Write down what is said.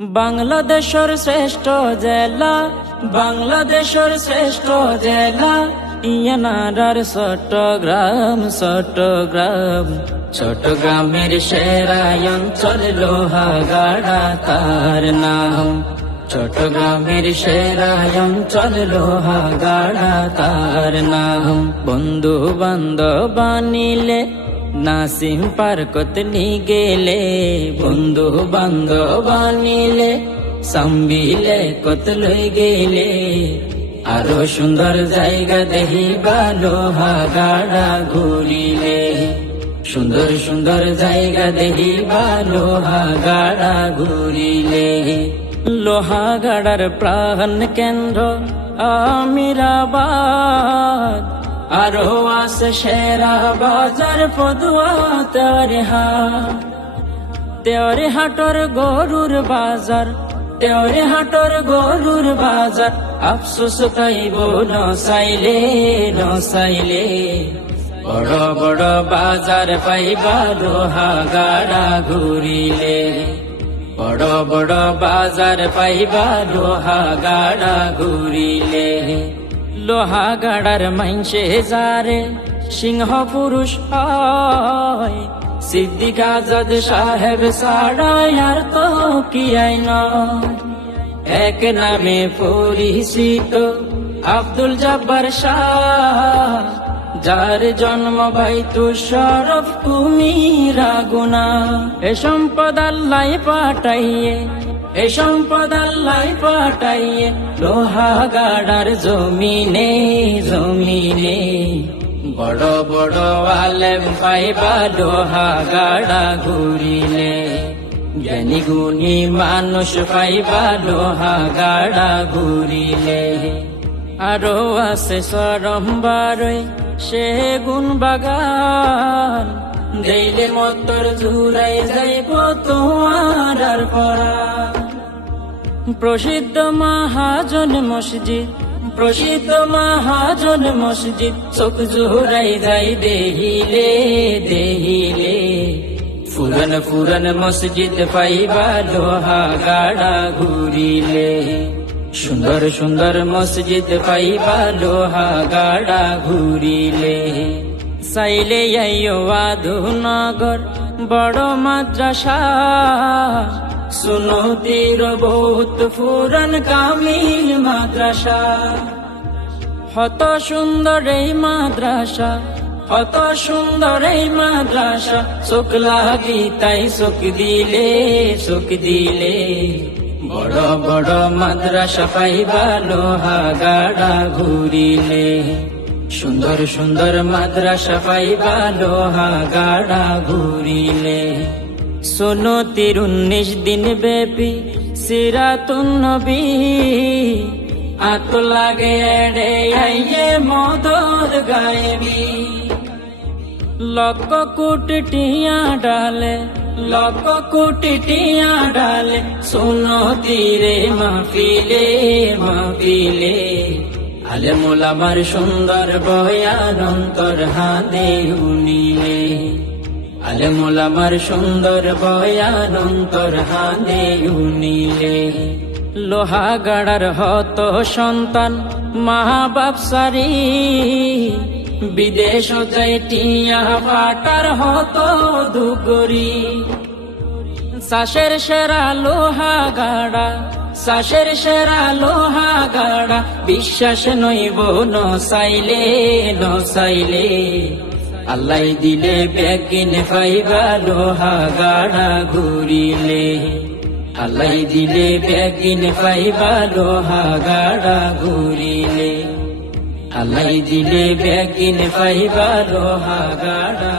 বাংলাদেশের শ্রেষ্ঠ জেলা, বাংলাদেশের শ্রেষ্ঠ জেলা ইয়ানার চট্টগ্রাম। চট্টগ্রাম চট্টগ্রামের সেরা অঞ্চল লোহাগাড়া তার নাম। চট্টগ্রামের সেরা অঞ্চল লোহাগাড়া তার নাম। বন্ধু বান্ধব আনিলে নাসিম পার্কত নি গেলে, বন্ধু বান্ধব আনিলে সাম্বিলে কত লই গেলে। আরো সুন্দর জায়গা দেখিবা লোহাগাড়া ঘুরিলে, সুন্দর সুন্দর জায়গা দেখিবা লোহাগাড়া ঘুরিলে। লোহাগাড়ার প্রাণ কেন্দ্র আমিরাবাদ, আরো আছে সেরা বাজার পদুয়া তেওরে হাটর গরুর বাজার, তেওরে হাটর গরুর বাজার। আফসোস তাইব নসাইলে নসাইলে, বড় বড় বাজার পাইবা লোহাগাড়া ঘুরিলে। বড় বড় বাজার পাইবা লোহাগাড়া ঘুরিলে। লোহাগাড়ার মাইনসে যারে সিংহ পুরুষ হয়, সিদ্দিক আজাদ সাহেব ছাড়া আর তো কি আইনা। এক নামে পরিচিত আব্দুল জব্বার শাহ, যার জন্ম বাইতু শরফ কুমিরা গুনা। এ সম্পদ আল্লাহ পাঠাইয়ে, এ সম্পদ আল্লাহ পাঠাইয়ে লোহাগাড়ার জমিনে জমিনে। বড় বড় আলেম পাইবা লোহাগাড়া ঘুরিলে, জ্ঞানী গুণী মানুষ পাইবা লোহাগাড়া ঘুরিলে। আরো আছে সরম্বারই সেগুন বাগান, দেইলে মতর জুড়াই যাইব তোমার আর পরা। প্রসিদ্ধ মহাজন মসজিদ, প্রসিদ্ধ মহাজন মসজিদ, চোখ জুড়াই যাই দেহিলে দেহিলে। ফুরন ফুরন মসজিদ পাইবা লোহাগাড়া ঘুরিলে, সুন্দর সুন্দর মসজিদ পাইবা লোহাগাড়া ঘুরিলে। চাইলে আইও আধুনগর বড় মাদ্রাসা, সুনতির বহুত ফুরন কামিল মাদ্রাসা। হত সুন্দর এই মাদ্রাসা, হত সুন্দর এই মাদ্রাসা। চোখ লাগি তাই চোখ দিলে চোখ দিলে। বড় বড় মাদ্রাসা পাইবা লোহাগাড়া ঘুরিলে, সুন্দর সুন্দর মাদ্রাসা পাইবা লোহাগাড়া ঘুরিলে। সুনতির 19 দিন ব্যাপী সিরাতুন নবী, আত লাগে এড়ে আইয়ে মদর গায়েবী। লক্ষ কোটি টিয়া ডালে, লক্ষ কোটি টিয়া ডালে, সুনতিরে মাহফিলে মাহফিলে। আলেম ওলামার সুন্দর বয়ান অন্তর হাতে উনিলে, আলেম ওলামার সুন্দর বয়ান অন্তর হাতে উনিলে। লোহাগাড়ার হত সন্তান মা বাপ সারি, বিদেশ যাই টিয়া পাটার হত দুগরি। চাষের সেরা লোহাগাড়া, চাষের সেরা লোহাগাড়া। বিশ্বাস নইব নসাইলে নসাইলে, আল্লাহ দিলে বেগিন পাইবা লোহাগাড়া ঘুরিলে। আল্লাহ দিলে বেগিন পাইবা লোহাগাড়া ঘুরিলে। আল্লাহ দিলে বেগিন পাইবা লোহাগাড়া।